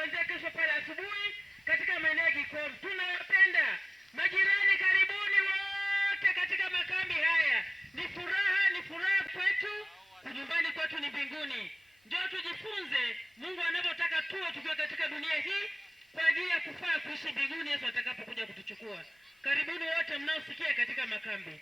kuanzia kesho pale asubuhi katika maeneo ya Gikoru. Tunawapenda majirani, karibuni wote katika makambi haya. Ni furaha kwetu, nyumbani kwetu ni mbinguni. Njoo tujifunze Mungu anavyotaka tuwe tukiwa katika dunia hii kwa ajili ya kufaa kuishi mbinguni Yesu atakapokuja kutuchukua. Karibuni wote mnaosikia katika makambi.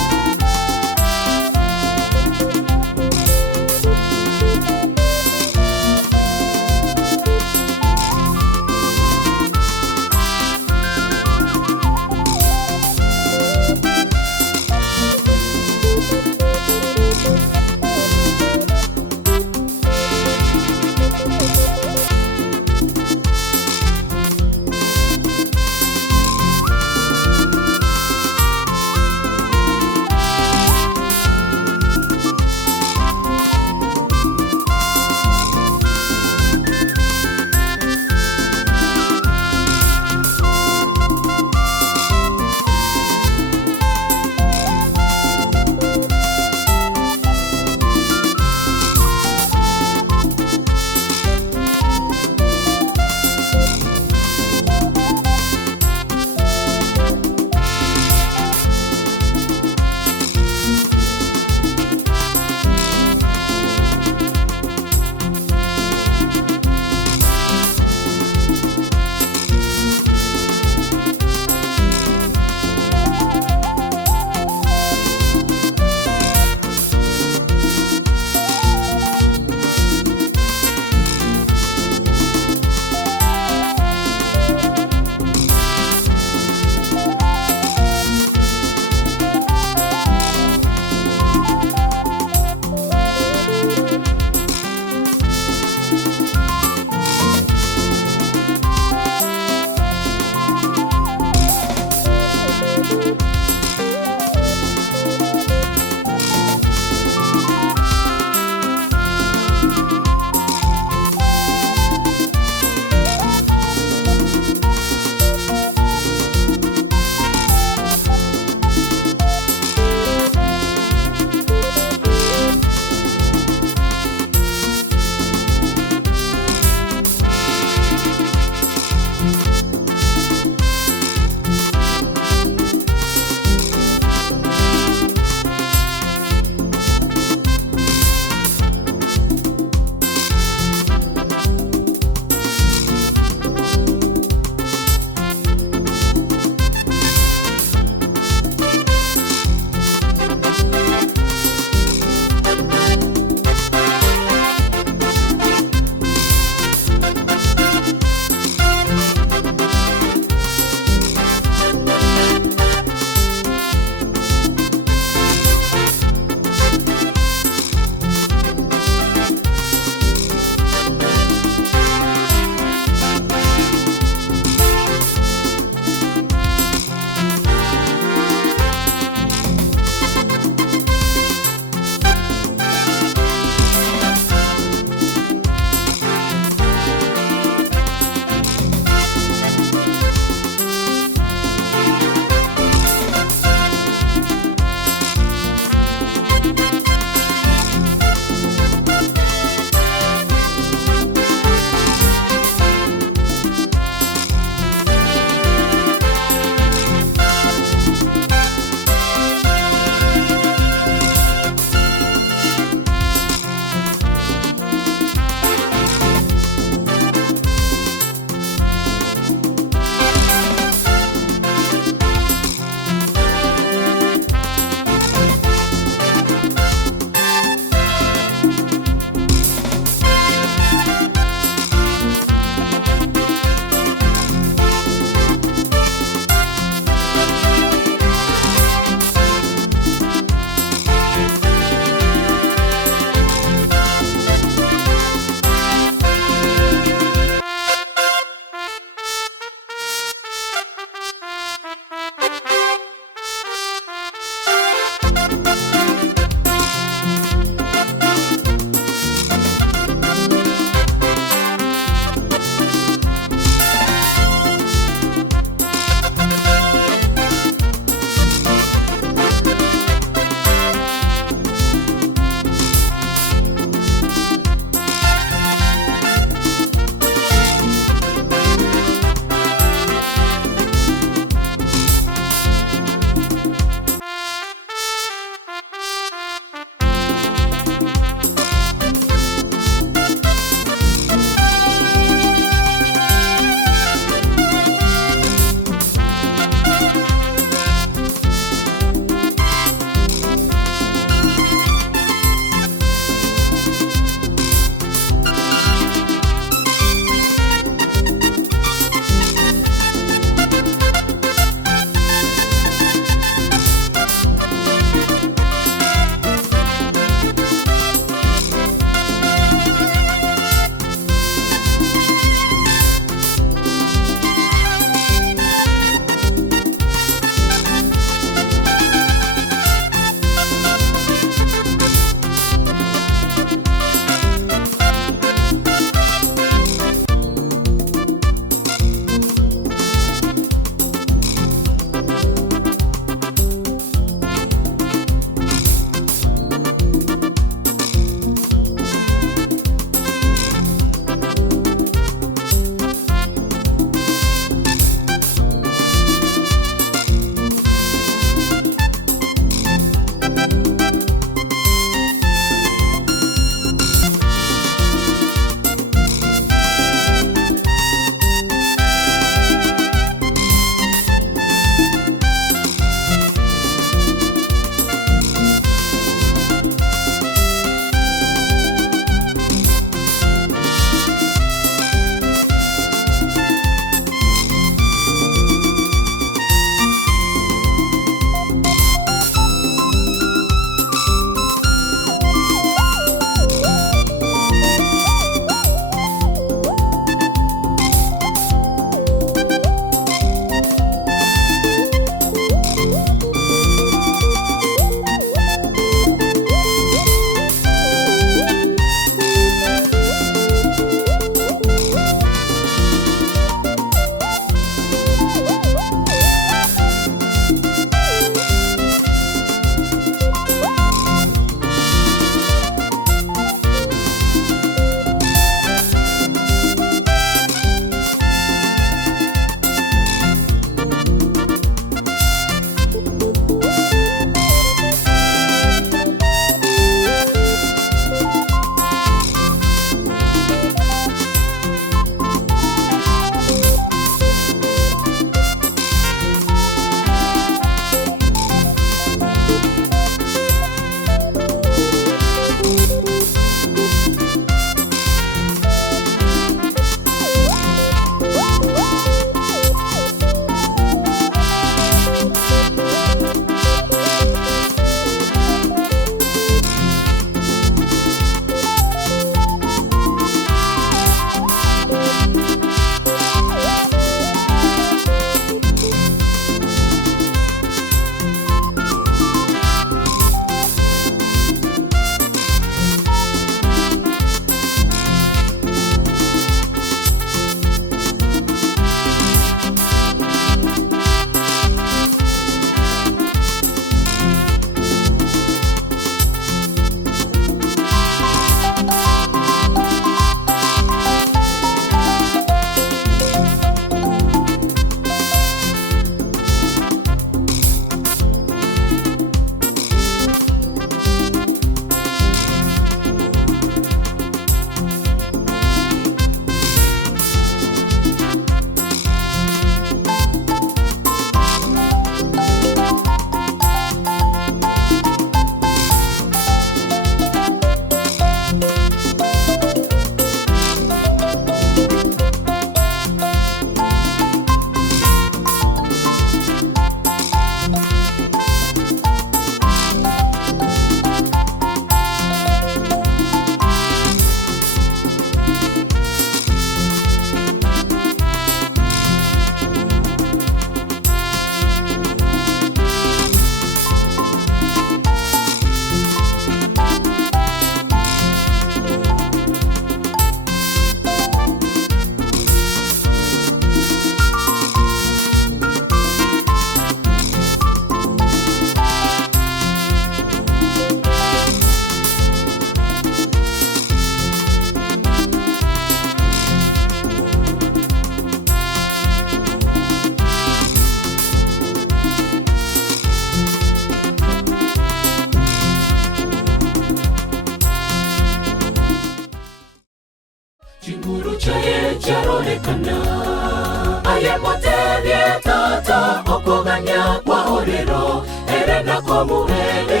komuhele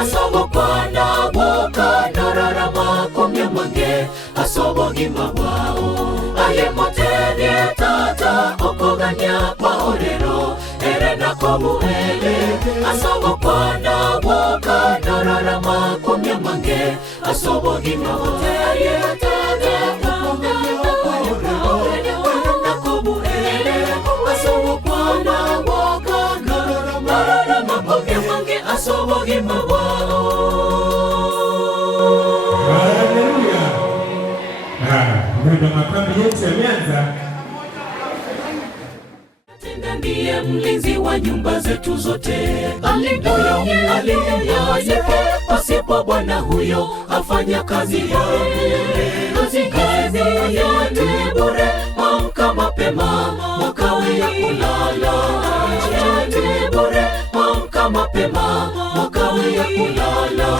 asobo kwana woka nararama komyamange asobo gimabwao aye moterie tata okoganya kwa orero erena komuhele asobo kwana woka nararama komyamange asobo gimabwao aye moterie tata okoganya kwa orero asobo kwana woka nararama komyamange asobo gimabwao. Haleluya. Mwendo makambi yetu yameanza. Tena ndiye mlinzi wa nyumba zetu zote. Haleluya. Pasipo Bwana huyo afanya kazi yote bure. Amka mapema mkawe ya kulala yote bure. Amka mapema mkawe ya kulala.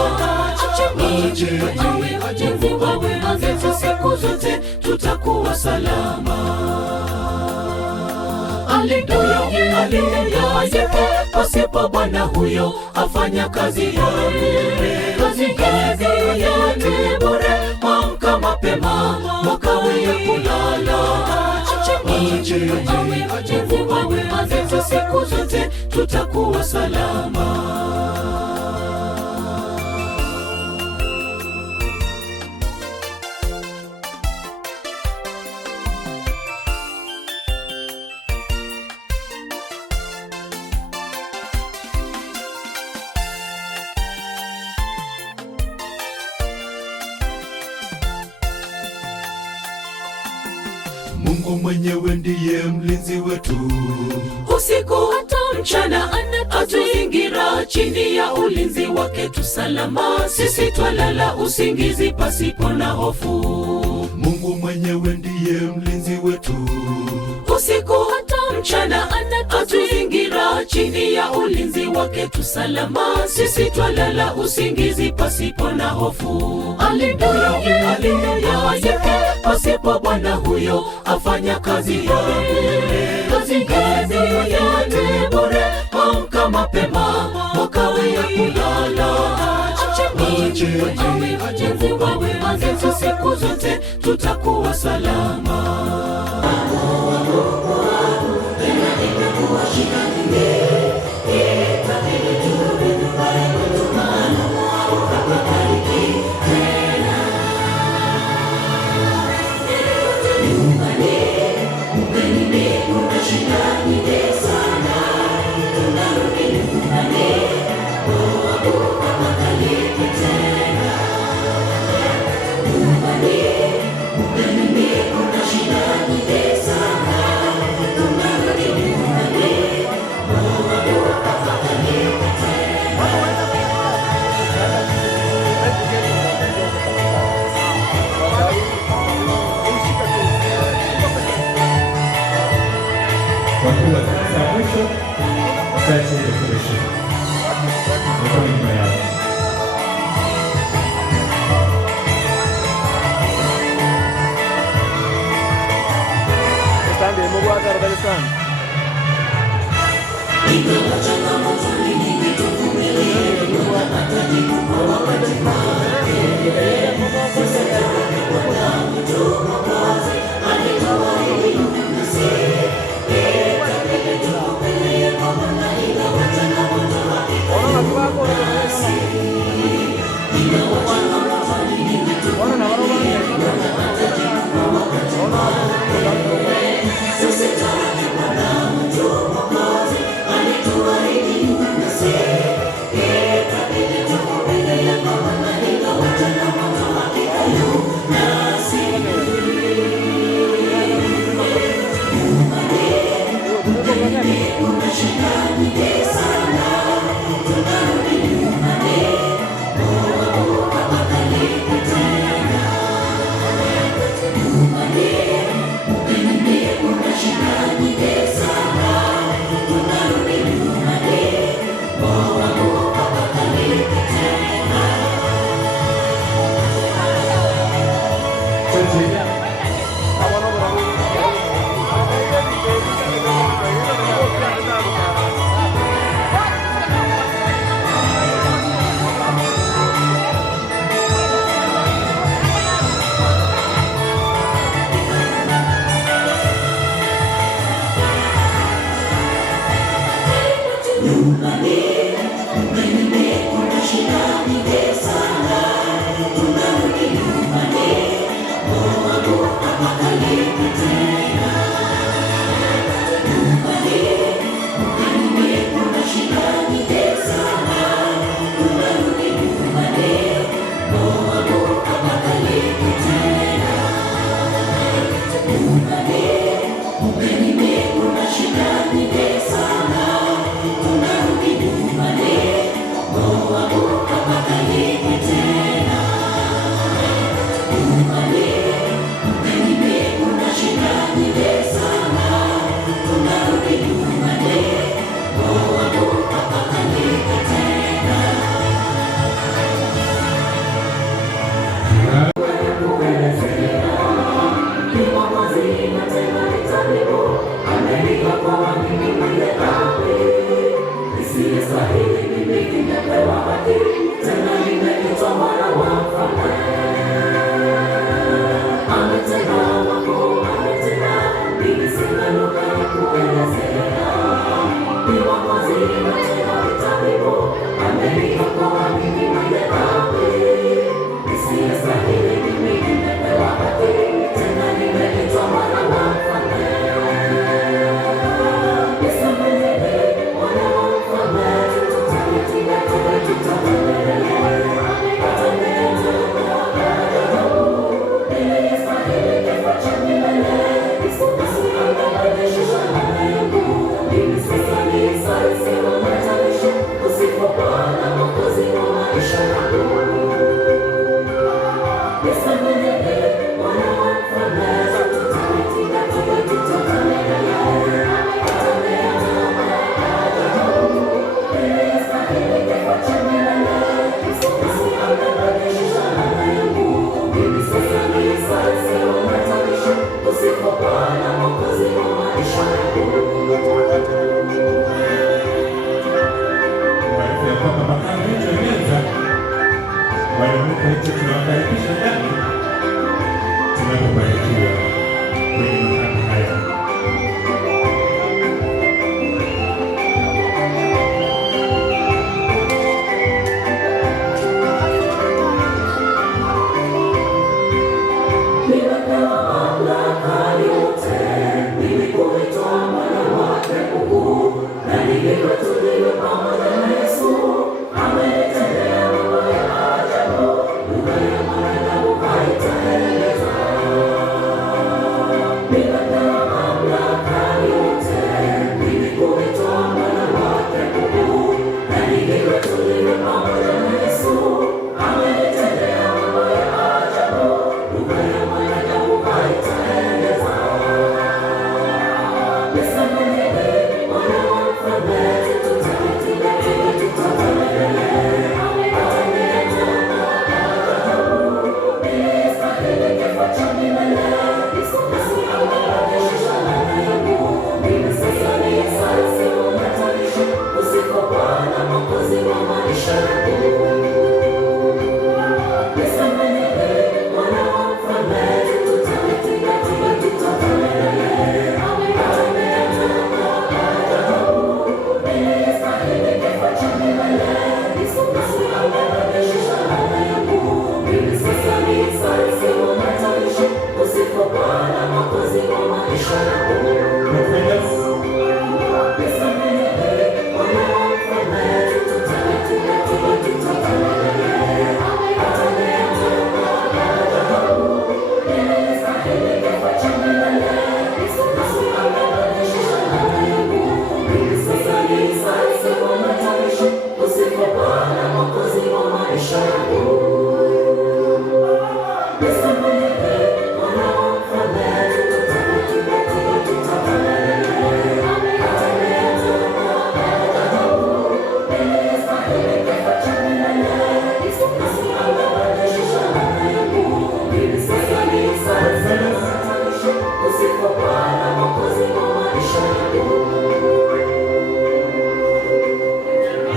Aje siku zote tutakuwa salama. Haleluya. Pasipo Bwana huyo afanya kazi yote bure. Amka mapema mkawe ya kulala. Aje siku zote tutakuwa salama. Mungu mwenyewe ndiye mlinzi wetu. Usiku hata mchana anatuzingira, chini ya ulinzi wake tu salama. Sisi twalala usingizi pasipo na hofu. Mungu mwenyewe ndiye mlinzi wetu. Usiku hata mchana anatuzingira, chini ya ulinzi wake tu salama. Sisi twalala usingizi pasipo na hofu. Haleluya. Pasipo Bwana huyo afanya kazi yote bure. Amka mapema mkawe ya kulala. Aje siku zote tutakuwa salama. wote tunawakaribisha ndani tunapobarikiwa kwenye makambi haya.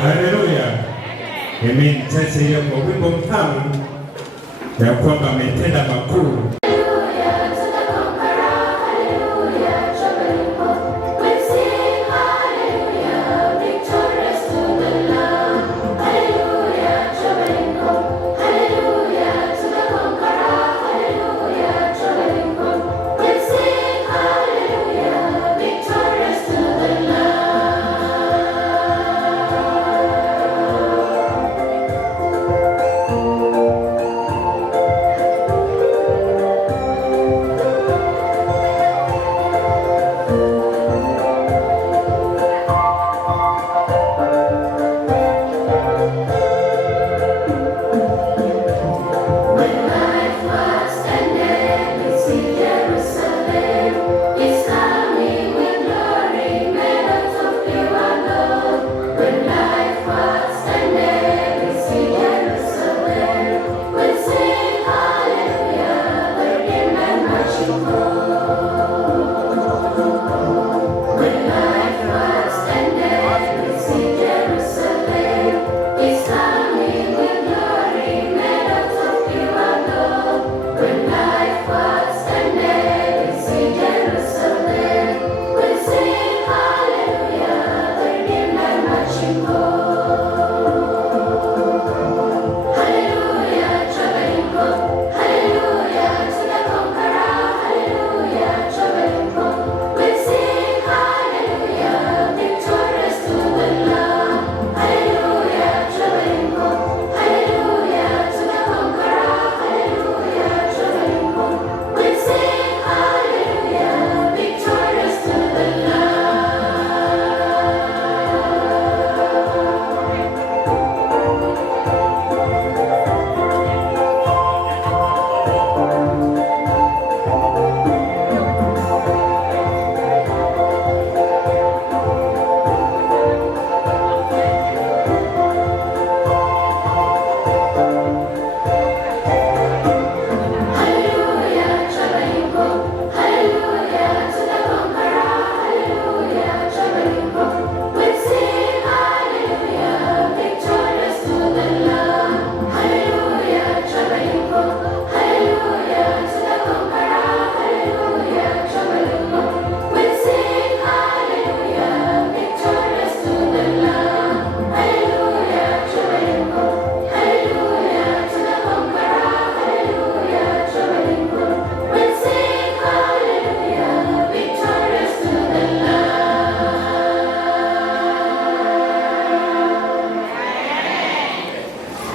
Haleluya. Amen. Sasa hiyo kwa wimbo mtamu ya kwamba ametenda makuu.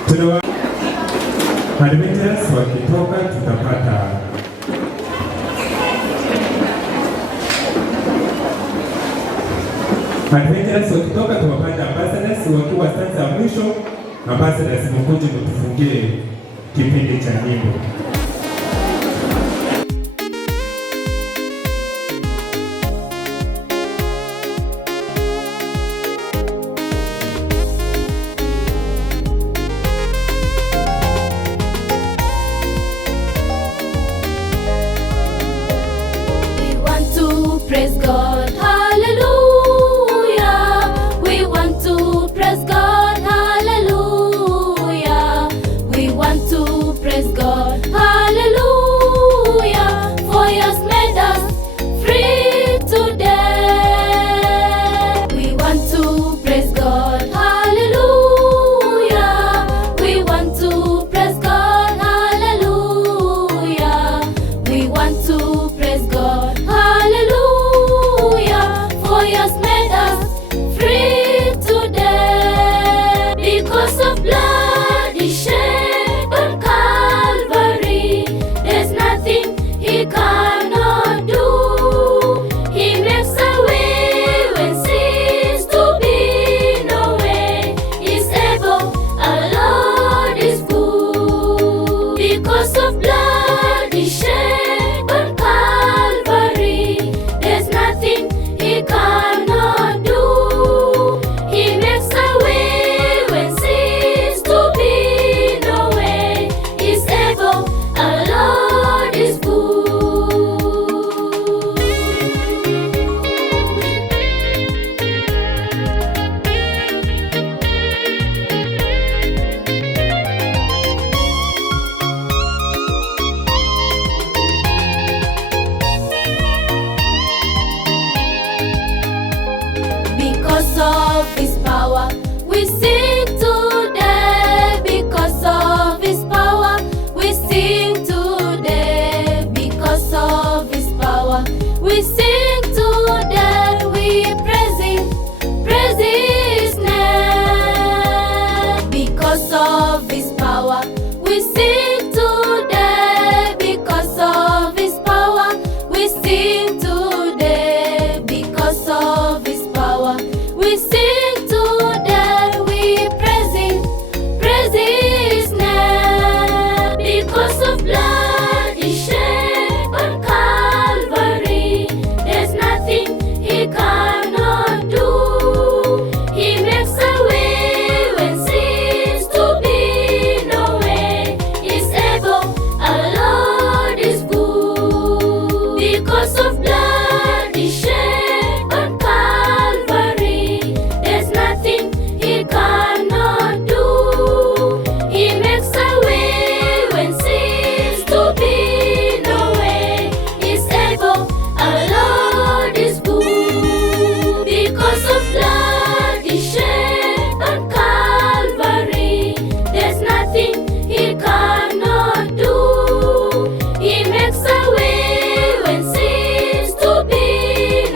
Tuna Adventures wakitoka tutapata Adventures wakitoka tuwapata ambassadors wakiwa sasa mwisho. Ambassadors mkuje mtufungie kipindi cha nyimbo. Praise God, hallelujah. We want to praise God, hallelujah. We want to praise God, hallelujah. For He has made us free today. We want to praise God, hallelujah. We want to praise God, hallelujah. We want to praise God, hallelujah. For He has made us free today. Because of blood He shed on Calvary, there's nothing He cannot do. He makes a way when seems to be no way. He's able, our Lord is good. Because of blood He shed on Calvary, there's nothing He cannot do. He makes a way when seems to be no way. He's able, our Lord is good. Because of His power, we sing today. Because of His power, we sing today. Because of His power, we sing today. We praise Him, praise His name. Because of His power, we sing today. Because of His power, we sing today. Because of His power, we sing today. We praise Him, praise His name. Because of blood He shed on Calvary, there's nothing He cannot do. He makes a way when seems to be no way. He's able, our Lord is good. Because of blood He shed on Calvary, there's nothing He cannot do. He makes a way when seems to be no way. He's able, our Lord is good. Because of blood He shed on Calvary, there's nothing He cannot do. He makes a way when seems to be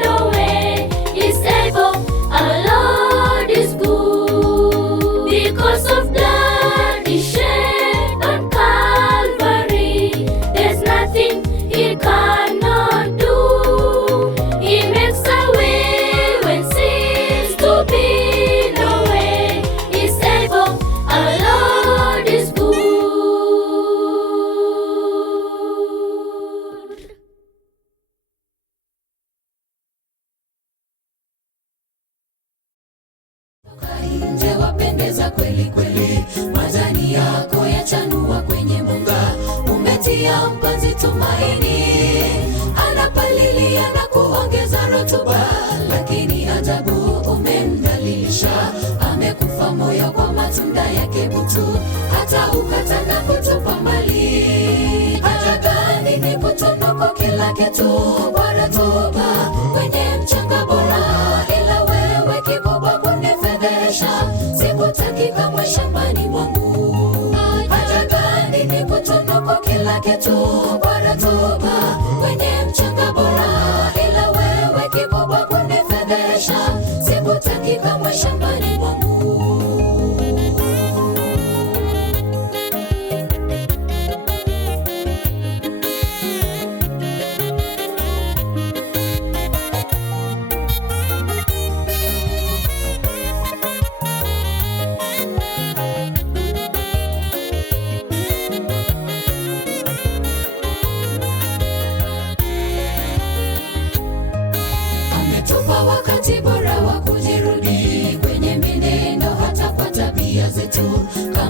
no way. He's able, our Lord is good. Because of blood He shed on Calvary, there's nothing He cannot do. He makes a way when seems to be no way. He's able, our Lord is good. Nje wapendeza kweli kweli, majani yako yachanua kwenye mbunga. Umetia mpanzi tumaini, anapalilia na kuongeza rutuba, lakini ajabu umemdhalilisha. Amekufa moyo kwa matunda yake butu, hata ukata na kutupa mbali. Haja gani ni kutunuku kila kitu kwa rutuba kwenye mchanga bora, ila wewe kikubwa kunifedhesha. Sikutaki kamwe shambani mwangu. Haja gani ni kutunuku kila kitu kwa rutuba kwenye mchanga bora, ila wewe kikubwa kunifedhesha. Sikutaki kamwe shambani mwangu.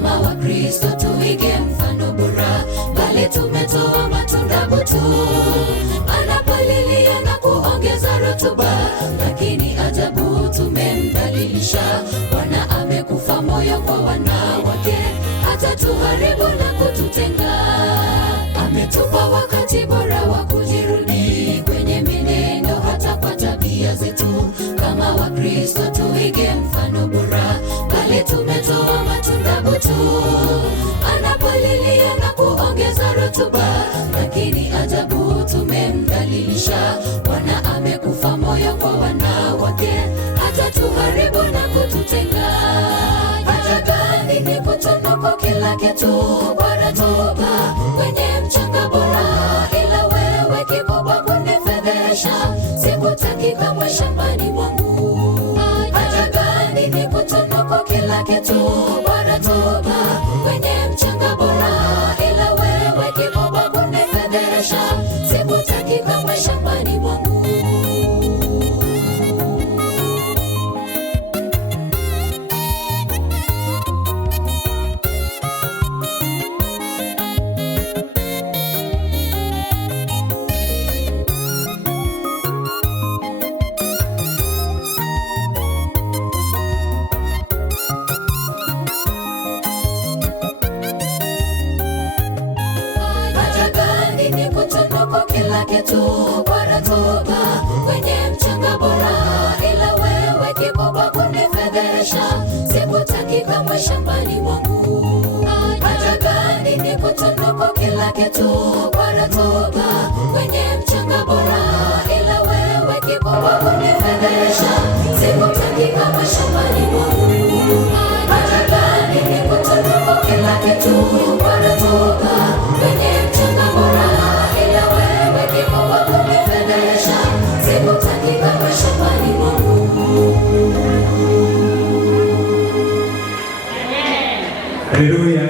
Kama Wakristo tuige mfano bora, bali tumetoa matunda butu. Anapalilia na kuongeza rutuba, lakini ajabu tumemdhalilisha. Bwana amekufa moyo kwa wanawake, hata tuharibu na kututenga. Ametupa wakati bora wa kujirudi kwenye menendo, hata kwa tabia zetu. Kama Wakristo tuige mfano bora, bali tumetoa matunda butu. Anapalilia na kuongeza rutuba, lakini ajabu tumemdhalilisha. Bwana amekufa moyo kwa wanawake, hata tuharibu na kututenga. Haja gani ni kutunuku kila kitu kwa rutuba kwenye mchanga bora, ila wewe kikubwa kunifedhesha. Sikutaki kamwe shambani mwangu. Haja gani ni kutunuku kila kitu kwa rutuba kwenye mchanga bora, ila wewe kikubwa kunifedhesha. Sikutaki kamwe shambani mwangu. Kila kitu kwa rutuba kwenye mchanga bora, ila wewe kikubwa kunifedhesha. Sikutaki kamwe shambani mwangu. Haja gani ni kutunuku kila kitu kwa rutuba kwenye mchanga bora, ila wewe kikubwa kunifedhesha. Sikutaki kamwe shambani mwangu. Haja gani ni kutunuku kila kitu kwa rutuba kwenye mchanga bora, ila wewe kikubwa kunifedhesha. Sikutaki kamwe shambani mwangu. Haleluya.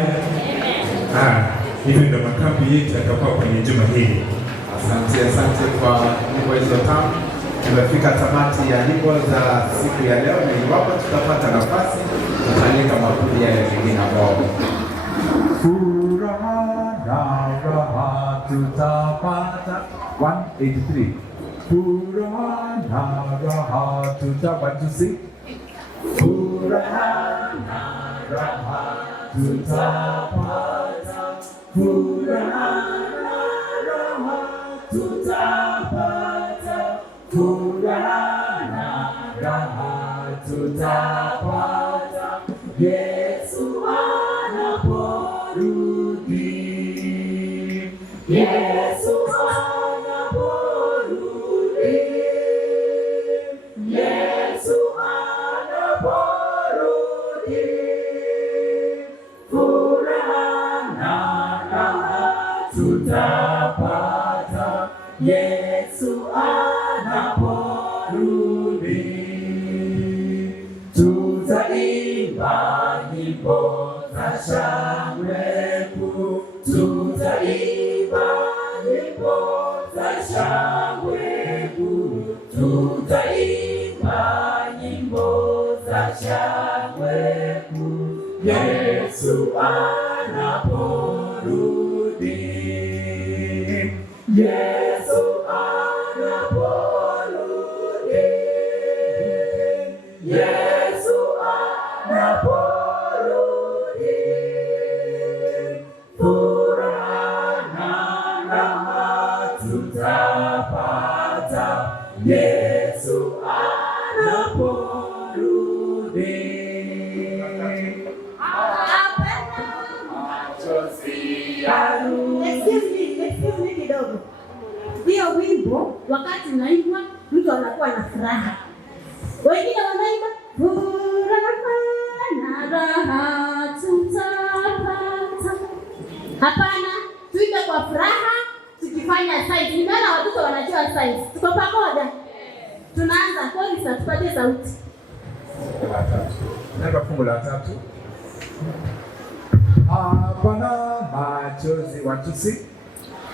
Hivyo ndio makambi yetu yatakuwa kwenye juma hili. Asante kwa nyimbo hizo tamu. Tumefika tamati ya nyimbo za siku ya leo, na iwapo tutapata nafasi tutaalika makundi yale mengine ambao furaha na raha tutapata. 183 furaha na raha tutapata. Furaha na raha tutapata. Furaha na raha tutapata. Furaha na raha tutapata. Yesu anaporudi. Yesu anaporudi. Yesu anaporudi. Furaha na raha tutapata. Yesu anaporudi. Tutaimba nyimbo za shangwe kuu. Tutaimba nyimbo za shangwe kuu. Tutaimba nyimbo za shangwe kuu. Yesu anaporudi. Yesu anaporudi. Yesu anaporudi. Furaha na raha tutapata. Yesu anaporudi. Excuse me kidogo. Hiyo wimbo wakati naimba mtu anakuwa na furaha. Wengine wanaimba furaha na raha tutapata. Hapana, tuimbe kwa furaha tukifanya size. Nimeona watoto wanajua size. Tuko pamoja? Tunaanza kwa sasa, tupatie sauti. Namba fungu la 3. Hapana machozi watusi.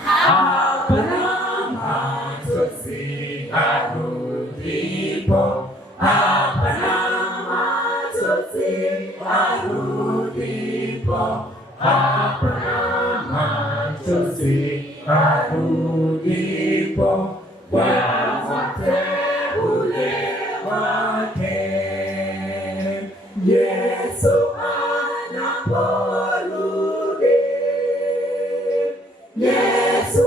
Hapana machozi arudipo. Hapana machozi arudipo. ulipo, hapana machozi harudipo, wateule wake. Yesu anaporudi, Yesu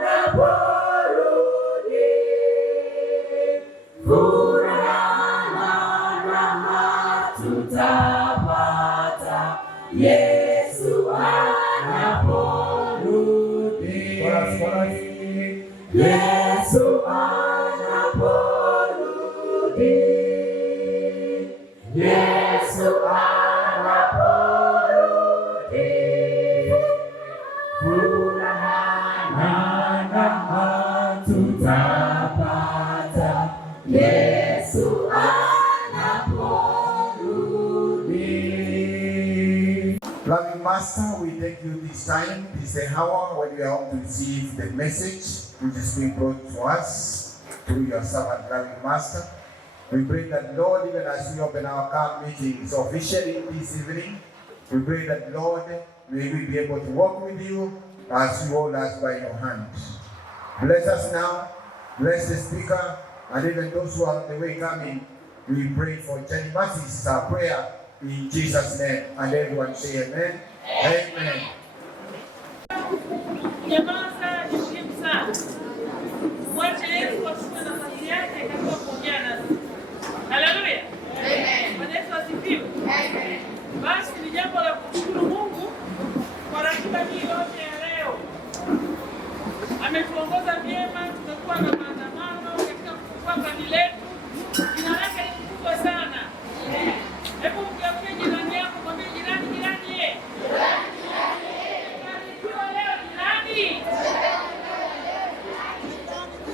anaporudi, furaha na raha tutapata. Yesu anaporudi, Yesu anaporudi, Yesu anaporudi, furaha na raha tutapata. Yesu anaporudi. Loving Master, we thank you this time. This is the hour when we are on to receive the message which is being brought to us through your servant, loving Master. We pray that, Lord, even as we open our camp meetings officially this evening, we pray that, Lord, may we be able to walk with you as you hold us by your hand. Bless us now, bless the speaker, and even those who are on the way coming. We pray for Jenny Mercy's our prayer in Jesus' name. And everyone say amen. Amen. Nyamaza ni muhimu sana. Mwache Yesu achukue nafasi yake katika kuongea nasi. Haleluya. Amen. Bwana Yesu asifiwe. Amen. Basi ni jambo la kumshukuru Mungu kwa ratiba hii yote ya leo. Ametuongoza vyema, tutakuwa na maandamano katika kufungua kambi letu. Jina lake ni kubwa sana. Hebu mgeukie jirani yako, mwambie jirani, jirani ye. Barikiwa leo jirani.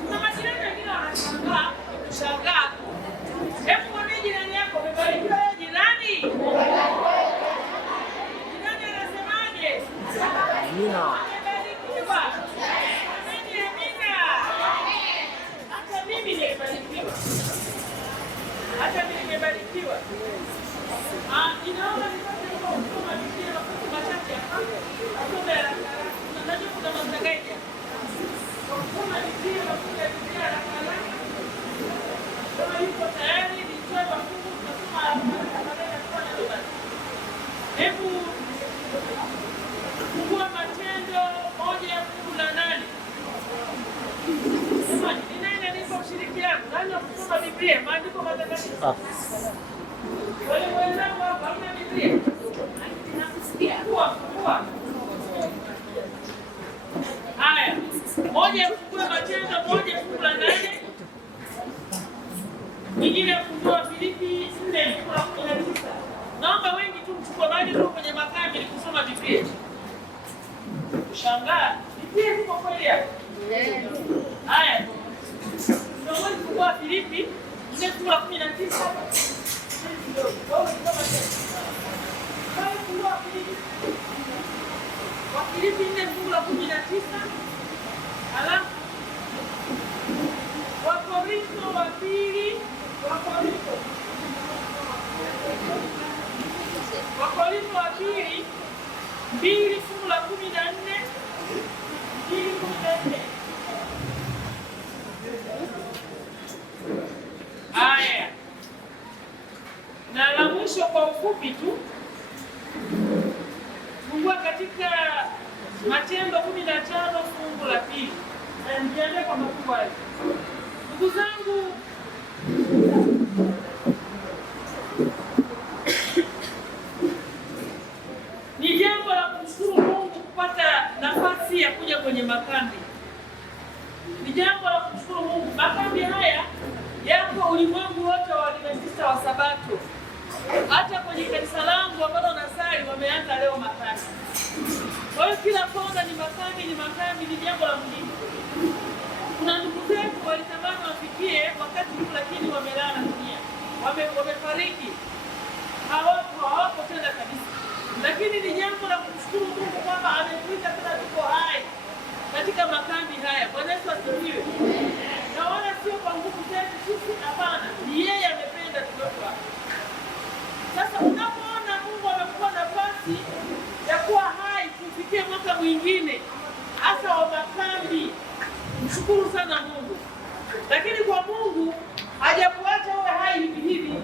Kuna majirani wengine wanashangaa, kushangaa. Hebu mwambie jirani yako, umebarikiwa leo jirani. Jirani anasemaje? Amina. Amebarikiwa. Amina. Hata mimi nimebarikiwa. Hata mimi nimebarikiwa. Ninaona nipate kusoma Biblia mafungu machache hapa. Asome haraka haraka. Unajua kuna mtagaji. Kusoma Biblia mafungu ya Biblia haraka haraka. Kama yuko tayari nitoe mafungu tunasoma haraka haraka kwa neno. Hebu fungua Matendo 1:8. Sema ni nani alipo ushirikiano? Nani kusoma Biblia? Maandiko matakatifu. Wale wenzangu hapa hamna Biblia. Nakusikia. Kwa. Haya. Moja fungua Matendo 1:8. Nyingine fungua Filipi 4:19. Naomba wengi tu mchukue bali tu kwenye makambi ni kusoma Biblia. Shangaa. Biblia iko kweli hapo. Haya. Ndio fungua Filipi 4:19. Wafilipi 4:19. Alafu Wakorintho wa pili 2:14. Haya. Na la mwisho kwa ufupi tu. Fungua katika Matendo 15 fungu la 2. Na ndiende kwa mafungu hayo. Ndugu zangu, ni jambo la kumshukuru Mungu kupata nafasi ya kuja kwenye makambi. Ni jambo la kumshukuru Mungu. Makambi haya yako ulimwengu wote wa Waadventista wa Sabato. Hata kwenye kanisa langu ambalo nasali wameanza leo makambi. Kwa hiyo kila kona ni makambi, ni jambo la muhimu. Kuna ndugu zetu walitamani wafikie wakati huu lakini wamelala dunia. Wamefariki. Hawapo tena kabisa. Lakini ni jambo la kumshukuru Mungu kwamba ametuita tena tuko hai katika makambi haya. Bwana Yesu asifiwe. Na wala sio kwa nguvu zetu sisi, hapana. Ni yeye amependa tuwepo hapa. Sasa unapoona Mungu amekupa nafasi nafasi ya kuwa hai kufikia mwaka mwingine hasa wa makambi. Mshukuru sana Mungu. Lakini kwa Mungu hajakuacha uwe hai hivi hivi,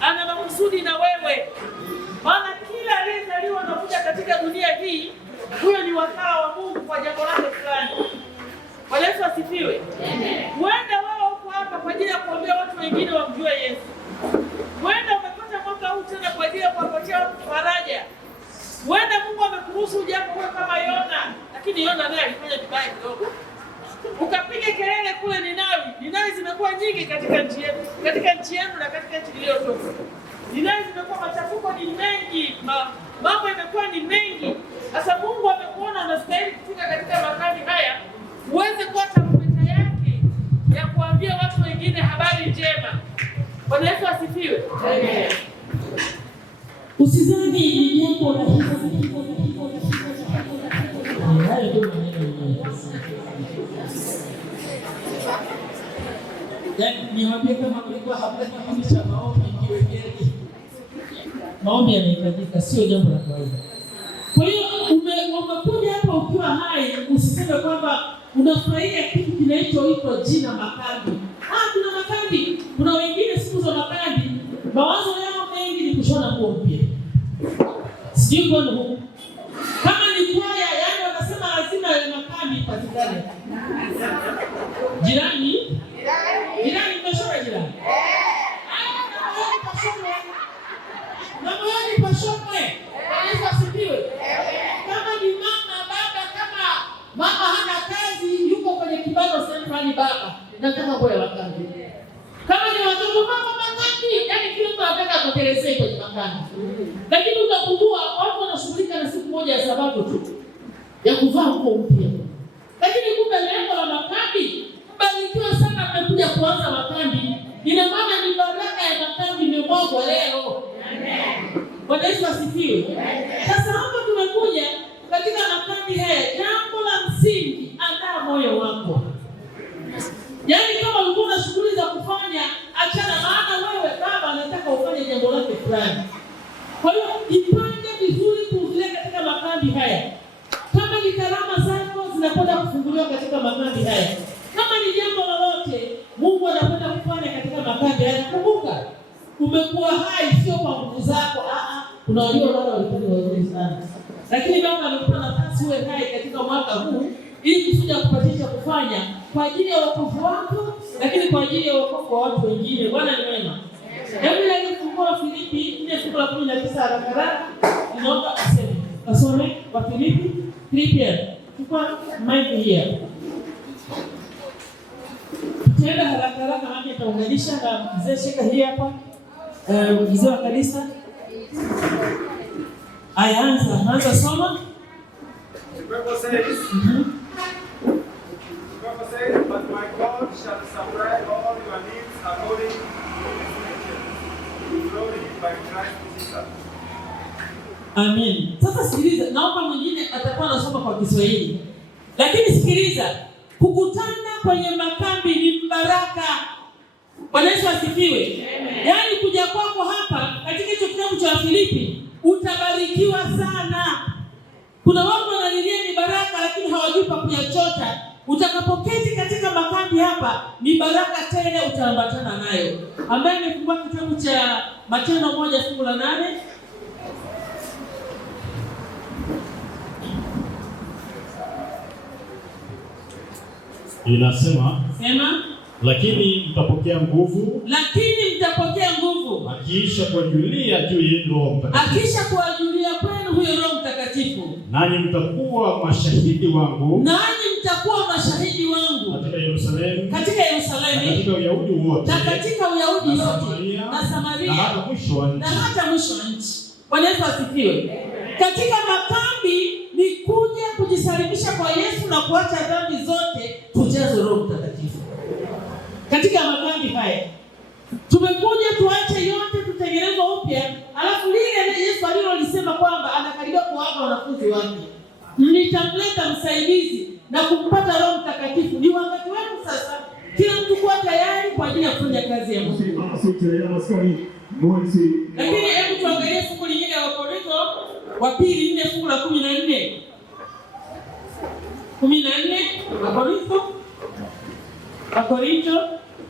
ana makusudi na wewe. Maana kila aliyezaliwa na kuja katika dunia hii, huyo ni wakala wa Mungu kwa jambo lake fulani. Bwana Yesu asifiwe. Huenda wewe uko hapa kwa ajili ya kuombea watu wengine wamjue Yesu. Huenda umepata mwaka huu tena kwa ajili ya kuwapatia watu faraja. Huenda Mungu amekuruhusu uje hapo kama Yona, lakini Yona naye alifanya vibaya kidogo. Ukapiga kelele kule Ninawi. Ninawi zimekuwa nyingi katika nchi yetu, na katika nchi iliyotoka. Ninawi zimekuwa, machafuko ni mengi, mambo yamekuwa ni mengi. Sasa Mungu amekuona unastahili kufika katika makambi haya, uweze kuwa tarumbeta yake ya kuambia watu wengine habari njema. Bwana Yesu asifiwe. Amen. Usizani ni jambo rahisi. Niwaambie kama kulikuwa hamna kipindi cha maombi kiwekeni. Maombi yanahitajika, sio jambo la kawaida. Kwa hiyo umekuja hapa ukiwa hai, usiseme kwamba unafurahia kitu kinachoitwa jina makambi. Kuna makambi, kuna wengine siku za makambi mawazo yao mengi ni kushona nguo mpya. Sijui kwa nini. Kama ni kwaya, yani wanasema lazima ya makambi ipatikane. Jirani mmeshona jirani? Na moyoni pashone. Yesu asifiwe. Kama ni mama, baba, kama mama hana kazi, yuko kwenye kibanda sehemu baba, nataka ngoja makambi. Kama ni watoto mama makambi, yani kila mtu anataka kutelezea kwenye makambi. Lakini utagundua watu wanashughulika na siku moja ya Sabato tu ya kuvaa nguo mpya. Lakini kumbe lengo la makambi, mbarikiwa sana mmekuja kuanza makambi. Ina maana ni baraka ya makambi imemwagwa leo. Amen. Bwana Yesu asifiwe. Sasa hapa tumekuja katika makambi haya, jambo la msingi, andaa moyo wako. Yaani kama ulikuwa na shughuli za kufanya, achana, maana wewe baba anataka ufanye jambo lake fulani. Kwa hiyo jipange vizuri kuhudhuria katika makambi haya. Kama ni karama zako zinakwenda kufunguliwa katika makambi haya. Kama ni jambo lolote Mungu anakwenda kufanya katika makambi haya, kumbuka umekuwa hai sio kwa nguvu zako. Kuna walifanya wazuri sana. Lakini Baba amekupa nafasi uwe hai katika mwaka huu ili kusudi kupatisha kufanya kwa ajili ya wokovu wako, lakini kwa ajili ya wokovu wa watu wengine. Bwana ni mwema. Hebu leo fungua Filipi 4:19 haraka. Naomba asome kwa Filipi 3. Chukua mic here. Tenda haraka maana taunganisha na mzee Sheka hii hapa. Mzee wa kanisa. Anza soma. Bible says, but my God shall supply all your needs according to his riches, glory by Christ Jesus. Amen. Sasa sikiliza, naomba mwingine atakuwa anasoma kwa Kiswahili. Lakini sikiliza, kukutana kwenye makambi ni baraka. Bwana Yesu asifiwe. Yaani kuja kwako hapa katika hicho kitabu cha Filipi utabarikiwa sana. Kuna watu wanalilia ni baraka lakini hawajui pa kuyachota. Utakapoketi katika makambi hapa ni baraka tele utaambatana nayo. Ambaye amefungua kitabu cha Matendo 1:8. Inasema, lakini mtapokea nguvu. Akiisha kuwajulia juu yenu Roho Mtakatifu. Akisha kuwajulia kwenu huyo Roho Mtakatifu. Nanyi mtakuwa mashahidi wangu. Katika Yerusalemu. Na katika Uyahudi wote. Na Samaria. Na hata mwisho wa nchi. Bwana Yesu asifiwe. Katika makambi ni kuja kujisalimisha kwa Yesu na kuacha dhambi zote, tujazwe Roho Mtakatifu. Katika makambi haya tumekuja tuache yote, tutengenezwe upya. Alafu lile Yesu alilolisema kwamba anakaribia kuwapa wanafunzi wake, mnitamleta msaidizi na kumpata Roho Mtakatifu. Ni wakati wetu sasa kila mtu kuwa tayari kwa ajili ya kufanya kazi ya Mungu. Lakini hebu tuangalie fungu lingine la Wakorintho wa pili 4 fungu la 14. 14 Wakorintho.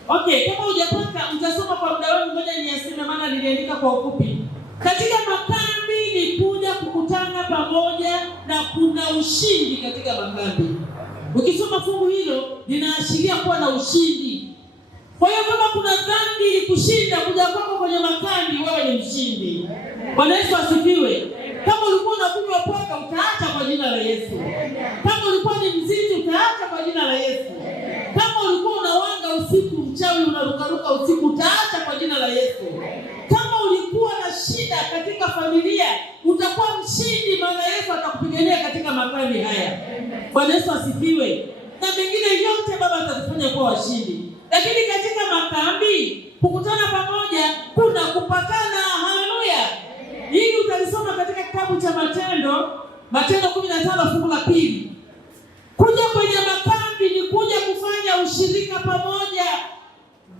Okay, kama hujapata mtasoma kwa muda wangu, ngoja niyaseme maana niliandika kwa ufupi. Katika makambi ni kuja kukutana pamoja na kuna ushindi katika makambi. Ukisoma fungu hilo linaashiria kuwa na ushindi. Kwa hiyo kama kuna dhambi ilikushinda kuja kwako kwenye makambi, wewe ni mshindi. Bwana Yesu asifiwe. Kama ulikuwa unakunywa pombe utaacha kwa jina la Yesu. Kama ulikuwa ni mzinzi utaacha kwa jina la Yesu. Kama ulikuwa unawanga usiku, mchawi unarukaruka usiku, utaacha kwa jina la Yesu. Kama ulikuwa na shida katika familia, utakuwa mshindi, maana Yesu atakupigania katika makambi haya. Bwana Yesu asifiwe. Na mengine yote Baba atatufanya kuwa washindi. Lakini katika makambi kukutana pamoja kuna kupatana. Haleluya. Hili utalisoma katika kitabu cha Matendo 15 fungu la 2. Kuja kwenye makambi ni kuja kufanya ushirika pamoja.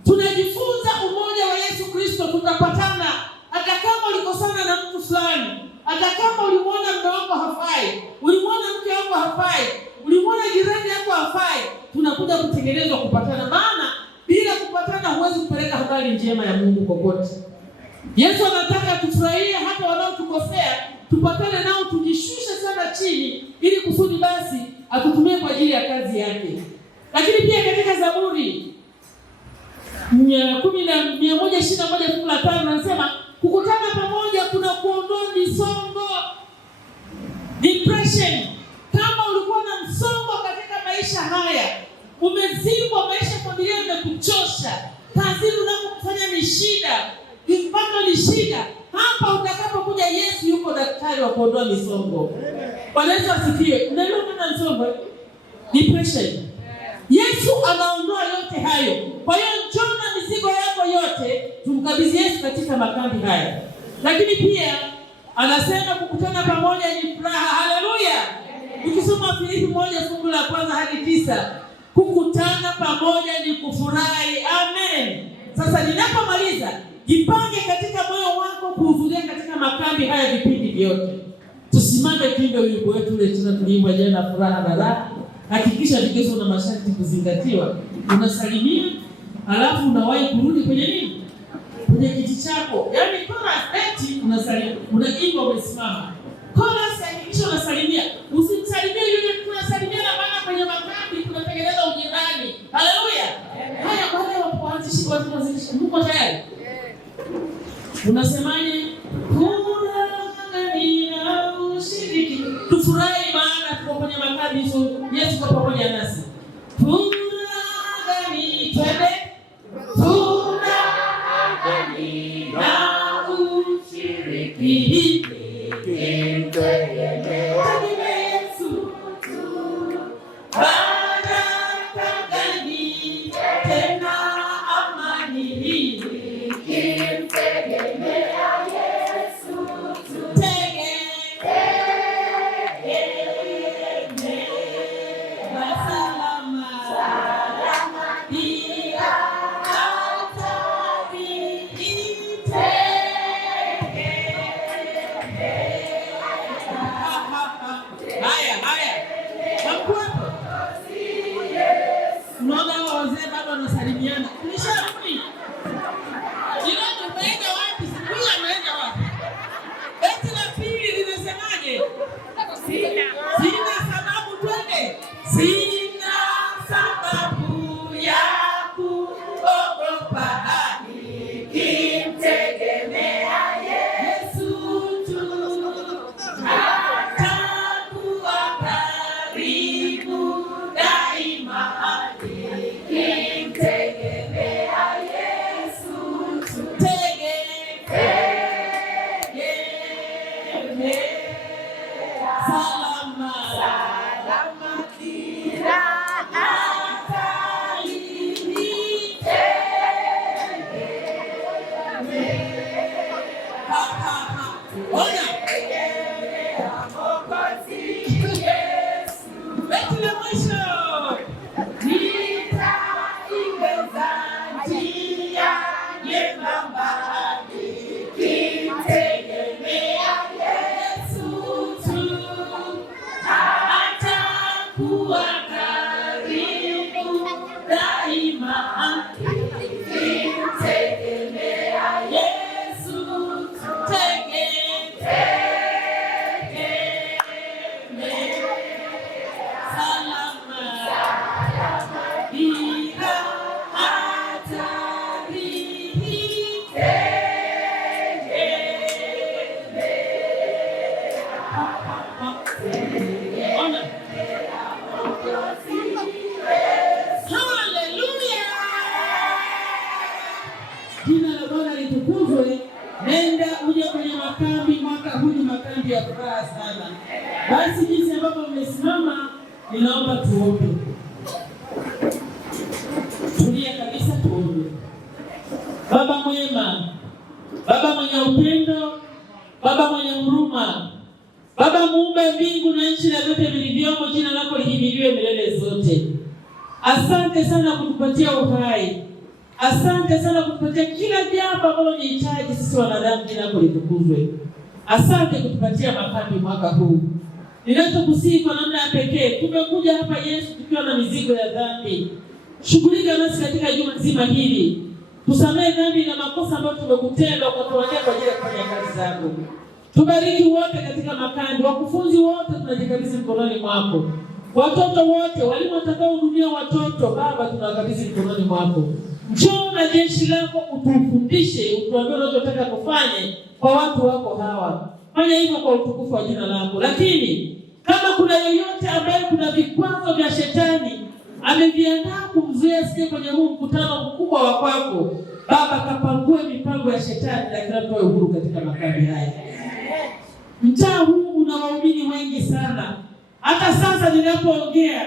Tunajifunza umoja wa Yesu Kristo, tutapatana. Hata kama ulikosana na mtu fulani, hata kama ulimwona mume wako hafai, ulimwona mke wako hafai, ulimwona jirani yako hafai, tunakuja kutengenezwa kupatana. Maana bila kupatana huwezi kupeleka habari njema ya Mungu kokote. Yesu anataka tufurahie hata wanaotukosea, tupatane nao, tujishushe sana chini ili kusudi basi atutumie kwa ajili ya kazi yake. Lakini pia katika Zaburi 121 fungu la 5 anasema kukutana pamoja kuna kuondoa misongo, depression. Kama ulikuwa na msongo katika maisha haya, umezibwa, maisha familia imekuchosha, kazi unakofanya ni shida, kipato ni shida, hapa utakapokuja Yesu yuko daktari wa kuondoa misongo. Bwana Yesu asifiwe. Unaelewa maana msongo? Depression. Yesu anaondoa yote hayo. Kwa hiyo njona mizigo yako yote tumkabidhi Yesu katika makambi haya. Lakini pia anasema kukutana pamoja ni furaha. Haleluya. Ukisoma Filipi 1 fungu la 1 hadi 9, kukutana pamoja ni kufurahi. Amen. Sasa ninapomaliza, jipange katika moyo wako kuhudhuria katika makambi haya vipindi vyote. Tusimame tuimbe wimbo wetu ule tunatuimba jana, furaha na raha. Hakikisha vigezo na masharti kuzingatiwa. Unasalimia, alafu unawahi kurudi kwenye nini? Kwenye kiti chako. Yaani chorus eti unasalimia, unaimba umesimama. Chorus hakikisha unasalimia. Usimsalimie yule tunasalimia na maana kwenye makambi tunatengeneza ujirani. Haleluya. Haya kwa leo kuanzisha watu wazilishi. Mko tayari? Unasemaje? Tufurahi maana tuko kwenye makambi, Yesu kwa pamoja nasi. Furahi twende. Furahi na ushiriki. Yesu baraka gani tena amani hii. Kimtegemea Yesu tunasalimiana. Tulisharudi. Jirani umeenda wapi? Sikuwa ameenda wapi? Beti la pili linasemaje? Sina sababu twende. Sina sababu ya kuogopa nikimtegemea Yesu tu. Atakuwa karibu daima. Kimtegemea Yesu tu. Salama. Salama kila ona. Beti la mwisho. Nitaingeza njia nyembamba nikimtegemea Yesu. wa karibu daima. Tegemea Yesu, tegemea salama bila hatari. Jina la Bwana litukuzwe. Nenda uje kwenye makambi mwaka huu, ni makambi ya furaha sana. Basi jinsi ambavyo mmesimama, ninaomba tuombe. Tulia kabisa, tuombe. Baba mwema, Baba mwenye upendo, Baba mwenye huruma, Baba muumba mbingu na nchi na vyote vilivyomo, jina lako lihimidiwe milele zote. Asante sana kutupatia uhai. Asante sana kutupatia kila jambo ambalo ni hitaji sisi wanadamu, jina lako litukuzwe. Asante kutupatia makambi mwaka huu. Ninachokusihi kwa namna ya pekee, tumekuja hapa Yesu tukiwa na mizigo ya dhambi. Shughulika nasi katika juma nzima hili. Tusamehe dhambi na makosa ambayo tumekutenda, ukatuonea kwa ajili ya kufanya kazi zako. Tubariki wote katika makambi, wakufunzi wote tunajikabidhi mkononi mwako. Watoto wote, walimu watakaohudumia watoto, Baba tunawakabidhi mkononi mwako. Njoo na jeshi lako utufundishe, utuambie unachotaka kufanye kwa watu wako hawa. Fanya hivyo kwa utukufu wa jina lako. Lakini kama kuna yeyote ambaye kuna vikwazo vya shetani ameviandaa kumzuia sije kwenye huu mkutano mkubwa wa kwako, Baba kapangue mipango ya shetani na kila mtu uhuru katika makambi haya. Mtaa huu una waumini wengi sana. Hata sasa ninapoongea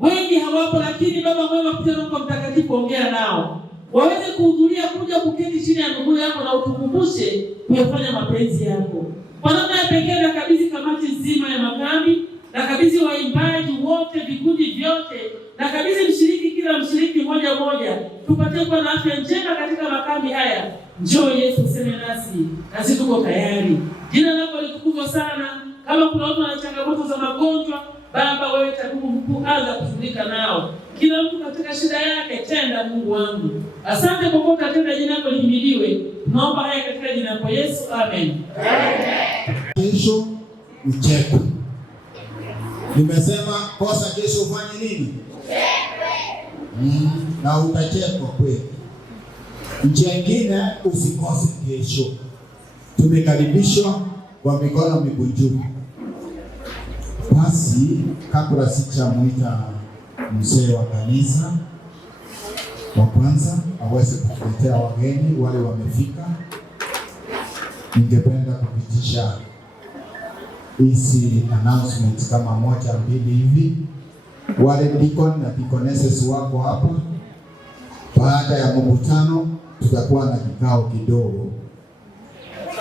wengi hawapo, lakini Baba mwema kupitia Roho Mtakatifu ongea nao. Waweze kuhudhuria, kuja kuketi chini ya miguu yako na utukumbushe kuyafanya mapenzi yako. Kwa namna ya pekee nakabidhi kamati nzima ya makambi, nakabidhi waimbaji wote, vikundi vyote, nakabidhi mshiriki, kila mshiriki moja moja. Tupatie kuwa na afya njema katika makambi haya. Njoo Yesu useme nasi, na sisi tuko tayari. Jina lako litukuzwe sana. Kama kuna watu wana changamoto za magonjwa, Baba wewe tabibu mkuu, anza kushughulika nao. Kila mtu katika shida yake, tenda Mungu wangu. Asante kwa kuwa utatenda, jina lako lihimidiwe. Naomba haya katika jina la Yesu. Amen. Kesho uchekwe. Nimesema kosa kesho ufanye nini? Na utachekwa kweli. Njia nyingine usikose kesho. Tumekaribishwa kwa mikono mikunjufu. Basi kabla sijamuita mzee wa kanisa wa kwanza aweze kutuletea wageni wale wamefika, ningependa kupitisha hizi announcements kama moja mbili hivi. Wale deacon na deaconesses wako hapa. Baada ya mkutano tutakuwa na kikao kidogo.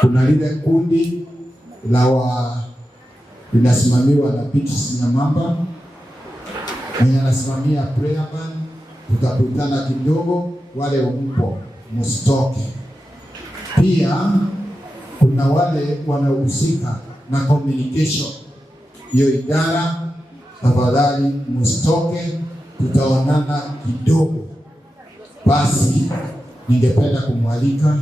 Kuna lile kundi la linasimamiwa na Petrus Nyamamba, mwenye anasimamia prayer band. Tutakutana kidogo, wale mpo msitoke. Pia kuna wale wanahusika na communication, hiyo idara, tafadhali msitoke, tutaonana kidogo. Basi ningependa kumwalika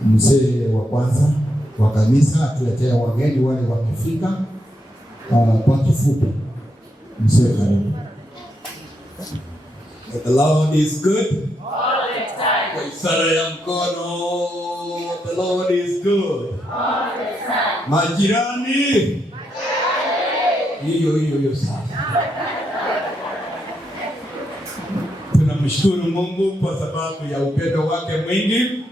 mzee wa kwanza wa kanisa atuletee wageni wale wamefika. Kwa kifupi, mzee karibu. The Lord is good all the time. Kwa ishara ya mkono, the Lord is good all the time. Majirani, hiyo sasa. Tunamshukuru Mungu kwa sababu ya upendo wake mwingi.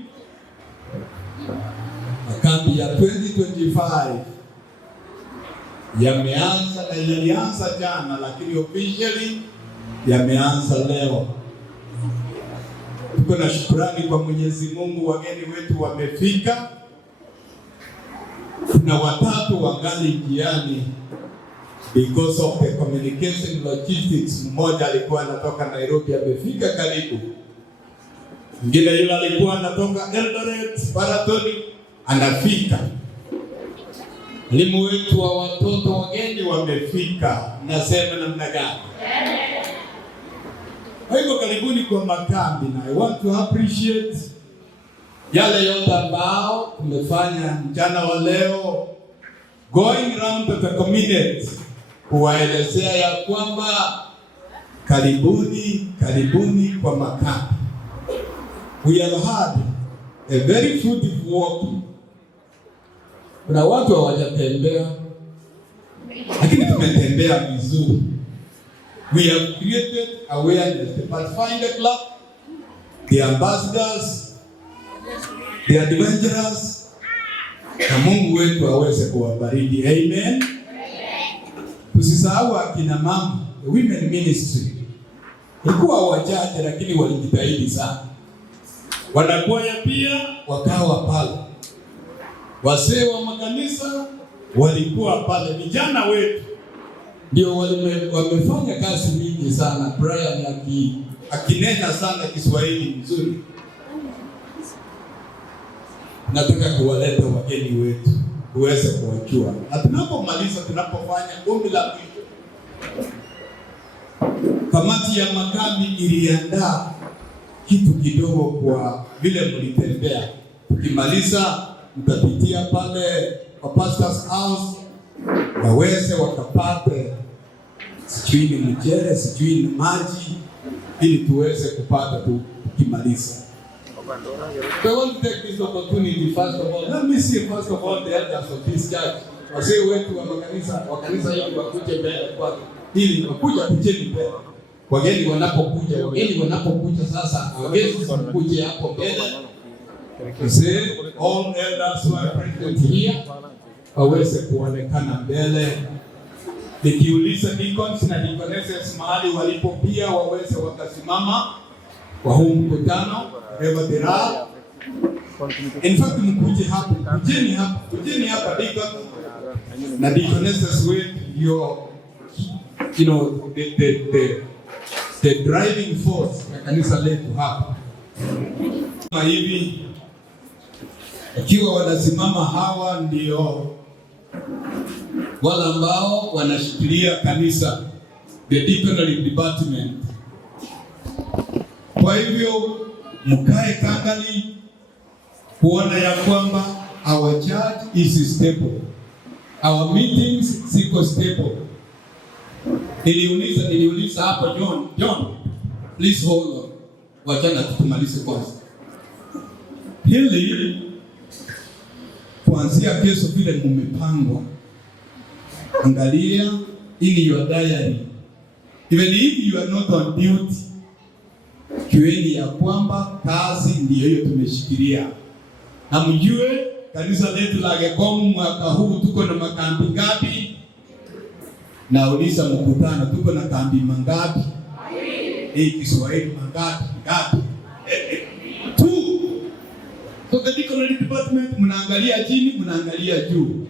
Makambi ya 2025 yameanza na yalianza jana, lakini officially yameanza leo. Tuko na shukrani kwa Mwenyezi Mungu, wageni wetu wamefika. Kuna watatu wangali njiani because of the communication logistics. Mmoja alikuwa anatoka Nairobi, amefika karibu. Mwingine yule alikuwa anatoka Eldoret, Marathon, anafika. Walimu wetu wa watoto wageni wamefika. Nasema namna gani? Kwa hivyo karibuni kwa makambi, na I want to appreciate yale yote ambao tumefanya mchana wa leo, going round to the community kuwaelezea ya kwamba karibuni kwa makambi. We have had a very fruitful walking. Kuna watu hawajatembea, lakini tumetembea vizuri. We have created awareness. The Pathfinder Club, the ambassadors, the adventurers, na Mungu wetu aweze kuwabariki. Amen. Tusisahau akina mama, the women ministry. Ilikuwa wachache lakini walijitahidi sana. Wanakwaya pia wakawa pale. Wazee wa makanisa walikuwa pale. Vijana wetu ndio wamefanya kazi mingi sana. Brian akinena sana Kiswahili mzuri. Nataka kuwaleta wageni wetu tuweze kuwajua. Na tunapomaliza, tunapofanya ombi la mwisho, kamati ya makambi iliandaa kitu kidogo kwa vile mlitembea. Tukimaliza mtapitia pale kwa pastor's house, waweze wakapate sijui ni mjere, sijui ni maji, ili tuweze kupata tukimaliza. So I want to take this opportunity first of all. Let me see first of all the elders of this church. Wazee wetu wa kanisa hili wakuje mbele kwa ili wakuja kujeni mbele. Wageni wanapokuja sasa, wageni wakuje hapo mbele. Say all elders who are present here waweze kuonekana mbele. Nikiuliza deacons na deaconesses mahali walipo pia waweze wakasimama kwa huu mkutano. Wherever they are. In fact, mkuje hapo, kujeni hapa deacon na deaconesses with your, you know, the driving force ya kanisa letu hapa. Kama hivi ikiwa wanasimama hawa ndio wale ambao wanashikilia kanisa, the deaconry department. Kwa hivyo mkae kangali kuona ya kwamba our church is stable, our meetings ziko stable. Niliuliza hapo John, please hold on, wachana tutumalize kwanza hili. Kuanzia kesho vile mmepangwa, angalia in your diary, even if you are not on duty, kiweni ya kwamba kazi ndiyo hiyo tumeshikilia. Na mjue kanisa letu la Gekomu mwaka huu tuko na makambi ngapi? Nauliza mkutano, tuko na kambi mangapi? Kiswahili mangapi? So the deaconry department mnaangalia chini, mnaangalia juu.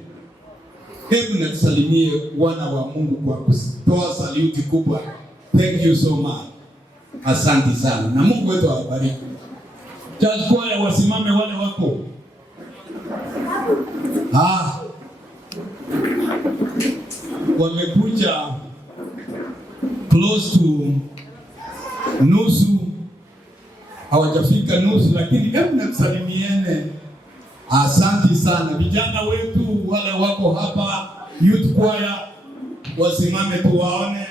Hebu natusalimie wana wa Mungu kwa kutoa saluti kubwa. Thank you so much. Asante sana. Na Mungu wetu awabariki. Church choir wasimame wale wako. Wamekuja close to nusu, hawajafika nusu, lakini hebu nakusalimiene. Asante sana. Vijana wetu wale wako hapa, youth choir wasimame tuwaone.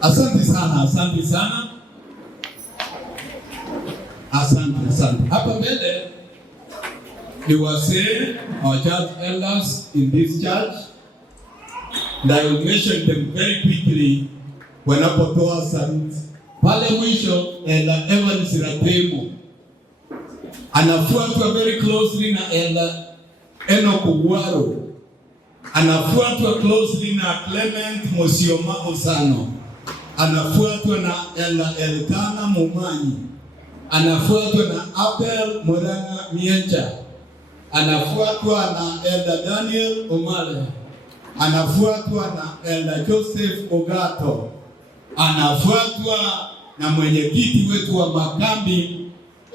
Asante sana. Asante. Hapa mbele ni wazee, our church elders in this church, and I will mention them very quickly wanapotoa saluti. Pale mwisho Elder Evans Ratemo anafuatwa very closely na Elder Enoch Ugwaro, anafuatwa closely na Clement Mosioma Osano, anafuatwa na Elder Elkana Mumanyi, anafuatwa na Abel Moranga Miencha, anafuatwa na Elder Daniel Omale, anafuatwa na Elder Joseph Ogato, anafuatwa na mwenyekiti wetu wa makambi,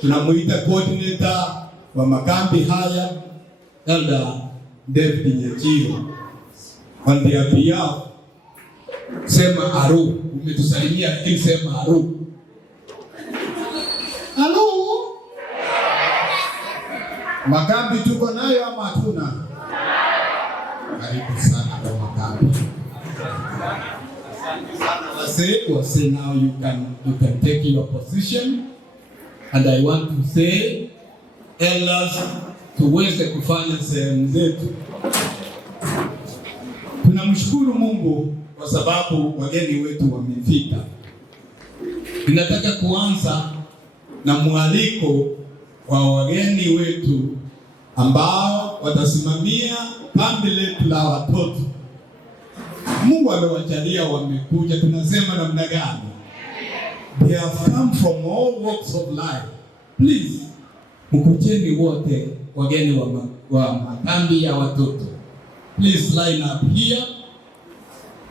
tunamuita coordinator wa makambi haya, Elder David Nyechiro. On their behalf, sema aru. Umetusalimia lakini sema aru. Aru. Makambi tuko nayo ama hatuna? Karibu sana kwa makambi. Say now you can take your position, and I want to say elders tuweze kufanya sehemu zetu. Tunamshukuru Mungu kwa sababu wageni wetu wamefika. Ninataka kuanza na mwaliko wa wageni wetu ambao watasimamia kambi letu la watoto. Mungu amewajalia wamekuja, tunasema namna gani? They have come from all walks of life. Please, mkujeni wote wageni wa makambi ya watoto. Please line up here,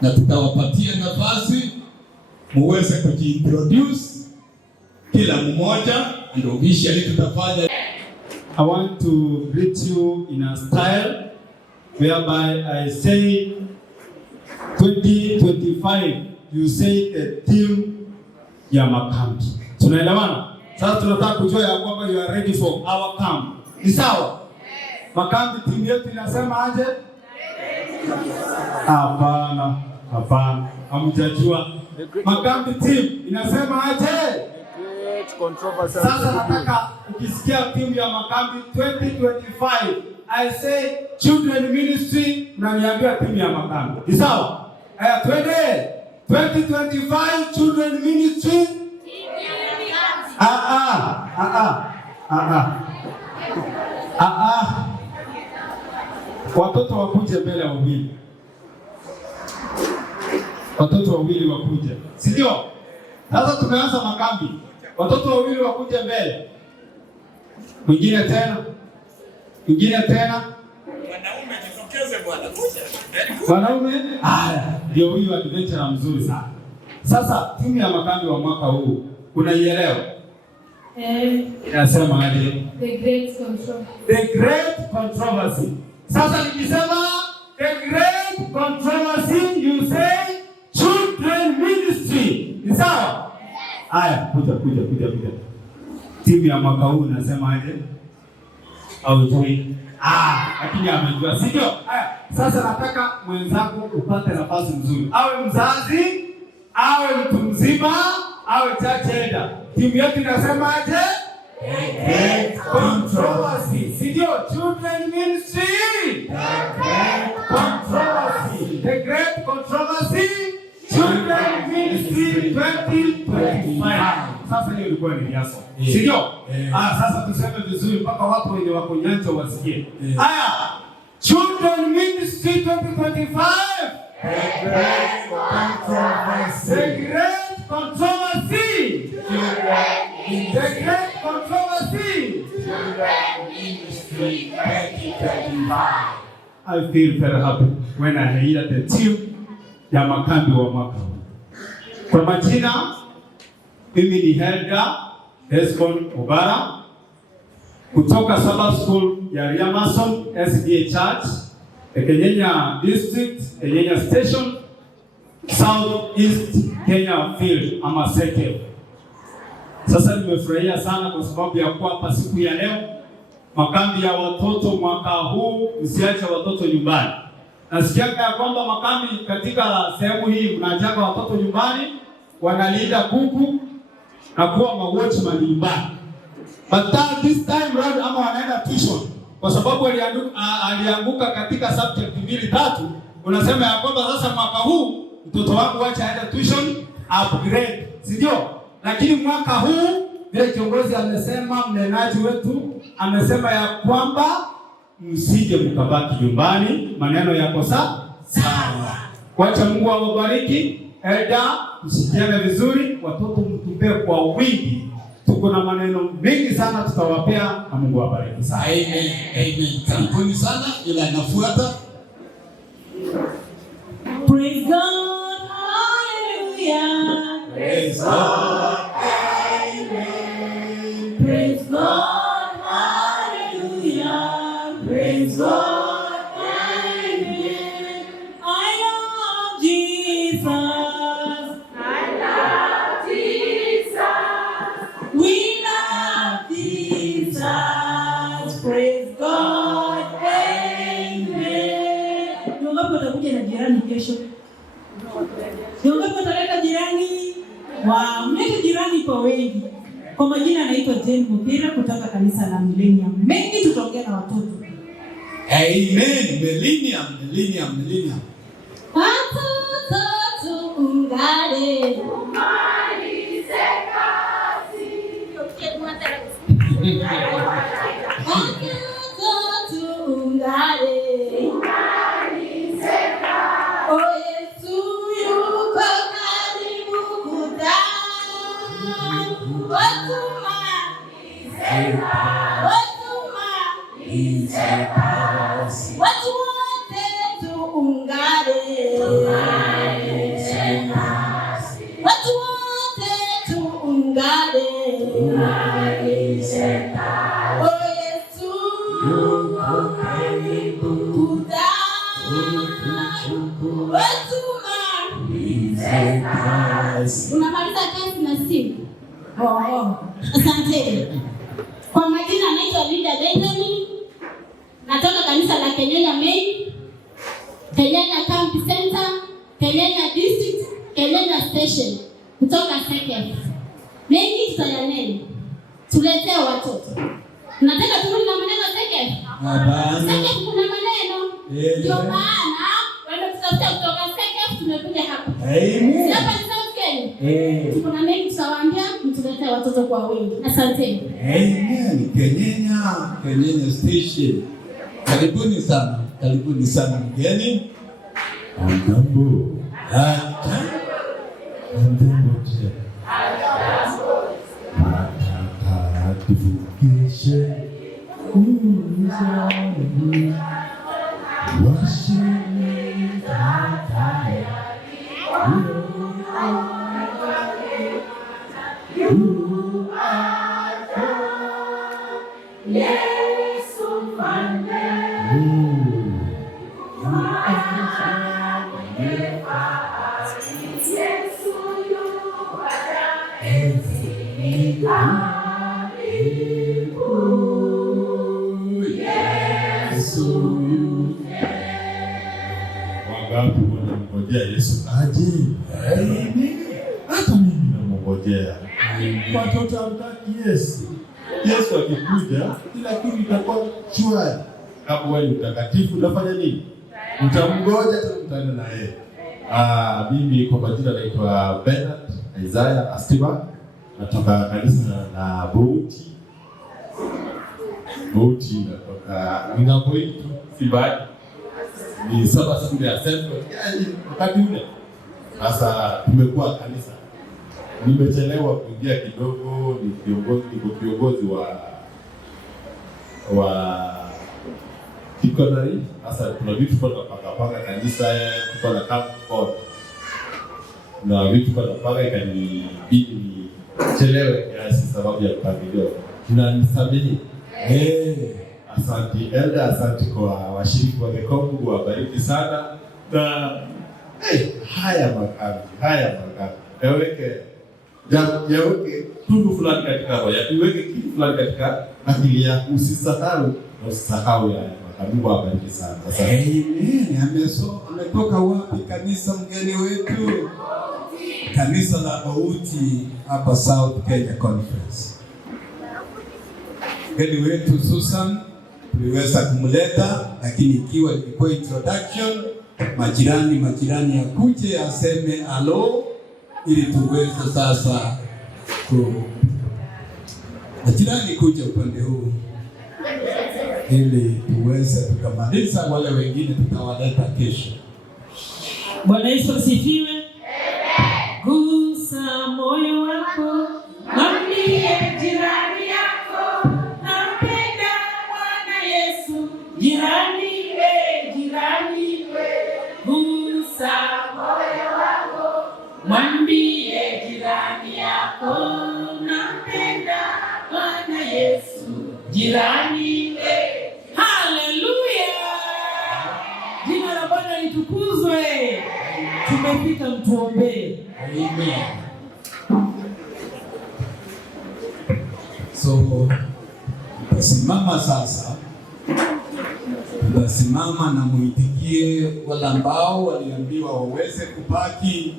na tutawapatia nafasi muweze kujiintroduce kila mmoja, and officially tutafanya. I want to greet you in a style whereby I say 2025, you say the theme ya makambi. Tunaelewana? Sasa tunataka kujua ya kwamba you are ready for our camp. Ni sawa? Makambi timu yetu inasema aje? Hapana, hapana. Hamjajua. Makambi team inasema aje? Sasa nataka ukisikia timu ya makambi 2025, I say children ministry, unaniambia timu ya makambi. Ni sawa? Haya, twende. 2025 children ministry. Watoto wakuje mbele wawili. Watoto wawili wakuje. Si ndio? Sasa tumeanza makambi. Watoto wawili wakuje mbele. Mwingine tena. Mwingine tena. Wanaume jitokeze bwana. Wanaume? Haya, ndio huyu adventure mzuri sana. Sasa timu ya makambi wa mwaka huu unaielewa? Inasema aje? The great controversy. The great controversy. Sasa nikisema the great controversy, you say children ministry. Ni sawa? Haya, kuja. Timu ya mwaka huu unasema aje? Au jui? Lakini amejua, si ndio? Haya, sasa nataka mwenzako upate nafasi nzuri. Awe mzazi, awe mtu mzima, awe church elder. Timu yetu inasema aje? Great controversy. Si ndio? Children ministry. Controversy. The great controversy. Children ministry 2025. Sasa hiyo ilikuwa ni riaso. Si ndio? Sasa tuseme vizuri mpaka watu wenye wako nyanja wasikie. Haya. Children ministry 2025. The great controversy. The great controversy. The great controversy. Children ministry 2025. I feel very happy when I hear the team ya makambi wa mwaka. Kwa majina, mimi ni Helga Esbon Obara kutoka Sabbath School ya Riamason SDA Church, Kenyenya District, Kenyenya Station, South East Kenya Field ama Seke. Sasa nimefurahia sana kwa sababu ya kuwa hapa siku ya leo. Makambi ya watoto mwaka huu, msiache watoto nyumbani. Nasikia ya kwamba makambi katika sehemu hii mnajaga watoto nyumbani, wanalinda kuku na kuwa watchman nyumbani. But this time round ama wanaenda tuition kwa sababu alianguka katika subject 2-3. Unasema ya kwamba sasa mwaka huu mtoto wangu wacha aende tuition upgrade, si ndio? Lakini mwaka huu vile kiongozi amesema, mnenaji wetu amesema ya kwamba msije mkabaki nyumbani, maneno yako sawa. Wacha Mungu awabariki. Elda, msikiane vizuri, watoto mtupe kwa wingi. Tuko na maneno mengi sana tutawapea na Mungu awabariki sana. Amen. Amen. Karibuni sana, ila inafuata. Praise God. Hallelujah. Praise God. Amen. Praise God. Hallelujah. Praise God. Amen. I love Jesus. I love Jesus. We love Jesus. Praise God. Amen. Niongapo utakuja na jirani kesho. Niongapo utaleta jirani. Mlete jirani kwa wengi. Kwa majina anaitwa Jane Mupira kutoka kanisa la Millennium. Mengi tutaongea na watoto. Amen. Millennium. Watoto tuungane. Umalize kazi. Watoto tuungane. Umalize kazi. Oh Yesu yuko karibu kuja. Watu wote tuungane. Watu wote tuungane. Oh Yesu yuko karibu kuja. Watu unamaliza kazi na simu. Asante. Kwa majina naitwa Linda Benjamin. Natoka kanisa la Kenyanya Main, Kenyanya Camp Center, Kenyanya District, Kenyanya Station. Kutoka Sekef. Mengi tutayanena. Tuletee watoto. Nataka turudi na maneno Sekef. Sekef kuna maneno. Ndio maana wale tutafuta kutoka Sekef tumekuja hapa. Amen. Hapa ni South Kenya. Tuko na mengi tutawaambia, mtuletee watoto kwa wingi. Asante. Amen. Kenyanya Station. Karibuni sana mgeni. Amdambo. Tuvukishe wangapi wanamngojea Yesu aje? Amen. Hata mimi namngojea. Watoto hamtaki Yesu. Yesu akikuja kila kitu kitakuwa shwari. Kama wewe mtakatifu utafanya nini? Utamngoja tu mtaenda na yeye. Mimi kwa majina naitwa Bernard Isaiah Astiba. Natoka kanisa la Bouti natoka ninapoitu Sibadi. Ni saba shule ya Central. Wakati ule sasa tumekuwa kanisa. Nimechelewa kuingia kidogo, niko kiongozi wa Dikonari. Sasa kuna vitu kwa paka kanisa kwa camp board. Na vitu kwa paka ikanibidi nichelewe kiasi sababu ya mpangilio. Tunanisamehe. Asante Elda, asante kwa washiriki wa Mekombu, wabariki sana. Na haya makambi. Yaweke tundu fulani katika roho, yaweke kitu fulani katika akili yako, usisahau ya makambi, wabariki sana. Amen. Ametoka wapi kanisa mgeni wetu? Kanisa la Bouti hapa South Kenya Conference. Mgeni wetu Susan tuliweza kumleta, lakini ikiwa ilikuwa introduction, majirani akuje aseme hello ili tuweze sasa majirani kuja upande huu ili tuweze tukamaliza, wale wengine tutawaleta kesho. Bwana Yesu asifiwe. Gusa moyo wako, mwambie jirani yako, nampenda Bwana Yesu. Jirani gusa moyo wako, mwambie jirani jirani. Haleluya! Jina la Bwana litukuzwe. Tumefika, mtuombee. Amen. So tasimama sasa, tasimama na muitikie wale ambao waliambiwa waweze kubaki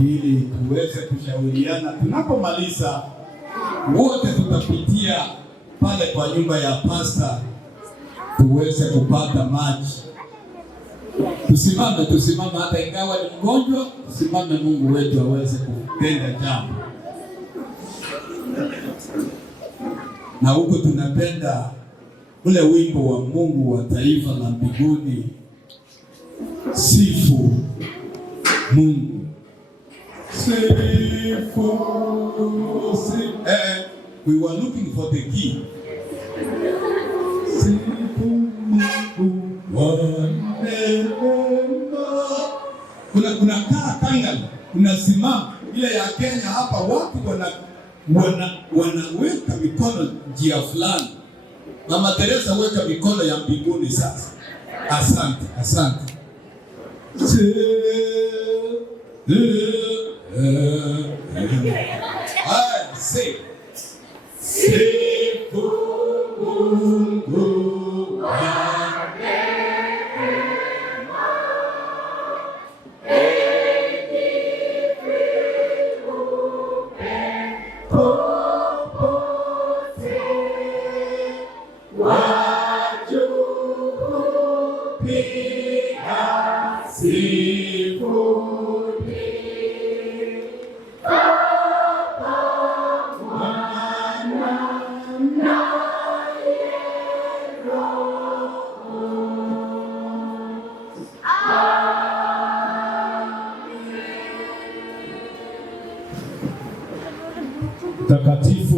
ili tuweze kushauriana. Tunapomaliza wote tutapitia pale kwa nyumba ya pasta tuweze kupata maji. Tusimame hata ingawa ni mgonjwa, tusimame, Mungu wetu aweze kutenda jambo. Na huko tunapenda ule wimbo wa Mungu wa taifa la mbinguni, sifu Mungu. Sifu, we were looking for the key. Sifu Mungu kuna kaa kangal, unasimama ile ya Kenya hapa, watu wanaweka mikono njia fulani. Mama Teresa, weka mikono ya mbinguni sasa. Asante, asante. Say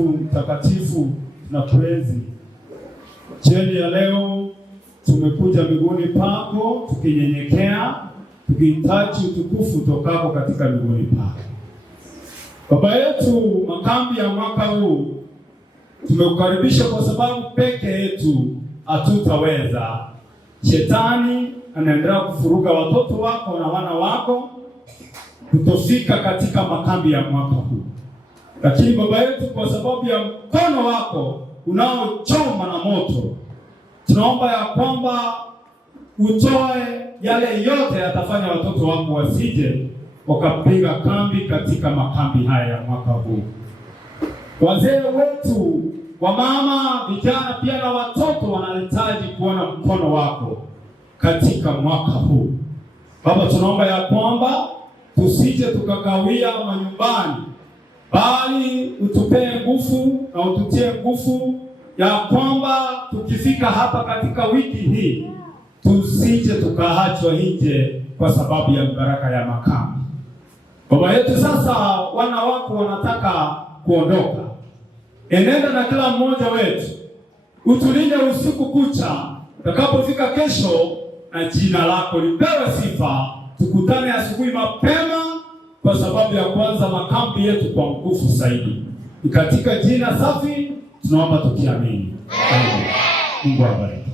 Mungu Mtakatifu na kuenzi. Jioni ya leo tumekuja miguuni pako tukinyenyekea, tukihitaji utukufu tokako katika miguuni pako. Baba yetu, makambi ya mwaka huu tumekukaribisha kwa sababu peke yetu hatutaweza. Shetani anaendelea kufuruga watoto wako na wana wako kutofika katika makambi ya mwaka huu. Lakini Baba yetu, kwa sababu ya mkono wako unaochoma na moto, tunaomba ya kwamba utoe yale yote yatafanya watoto wako wasije wakapiga kambi katika makambi haya ya mwaka huu. Wazee wetu, wamama, vijana pia na watoto wanahitaji kuona mkono wako katika mwaka huu. Baba, tunaomba ya kwamba tusije tukakawia manyumbani, bali utupee nguvu na ututie nguvu ya kwamba tukifika hapa katika wiki hii tusije tukaachwa nje kwa sababu ya baraka ya makambi. Baba yetu, sasa wana wako wanataka kuondoka. Enenda na kila mmoja wetu, utulinde usiku kucha. Utakapofika kesho, na jina lako lipewe sifa. Tukutane asubuhi mapema kwa sababu ya kwanza makambi yetu kwa nguvu zaidi. Ni katika jina safi tunaomba tukiamini. Amen. Mungu awabariki.